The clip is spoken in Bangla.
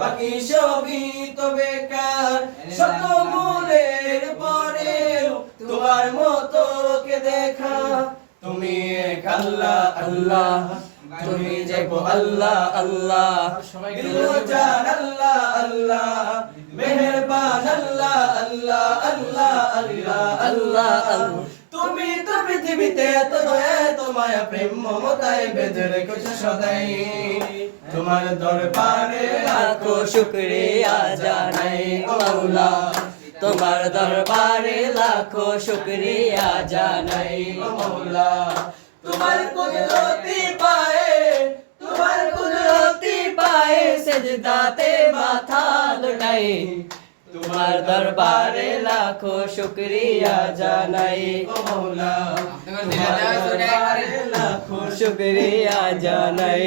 বাকি সবই তো বেকার। শত মূলের পরেও তোমার মতো কে দেখা। তুমি এক আল্লাহ আল্লাহ। তুমি যাইবো আল্লাহ আল্লাহ। দিলো জান আল্লাহ আল্লাহ। মেহেরবান আল্লাহ আল্লাহ আল্লাহ আল্লাহ আল্লাহ। তুমি তো পৃথিবীতে এত দয়া মায়া প্রেম মমতায় বেঁধে রেখেছো সদাই। তোমার দরবারে লাখো শুকরিয়া জানাই মাওলা। তোমার দরবারে লাখো শুকরিয়া জানাই মাওলা। তোমার কুদরতি পায়ে তোমার কুদরতি পায়ে সেজদাতে মাথা লুটাই। তোমার দরবারে লাখো শুকরিয়া জানাই ও মাওলা তোমার দরবারে লাখো শুকরিয়া জানাই।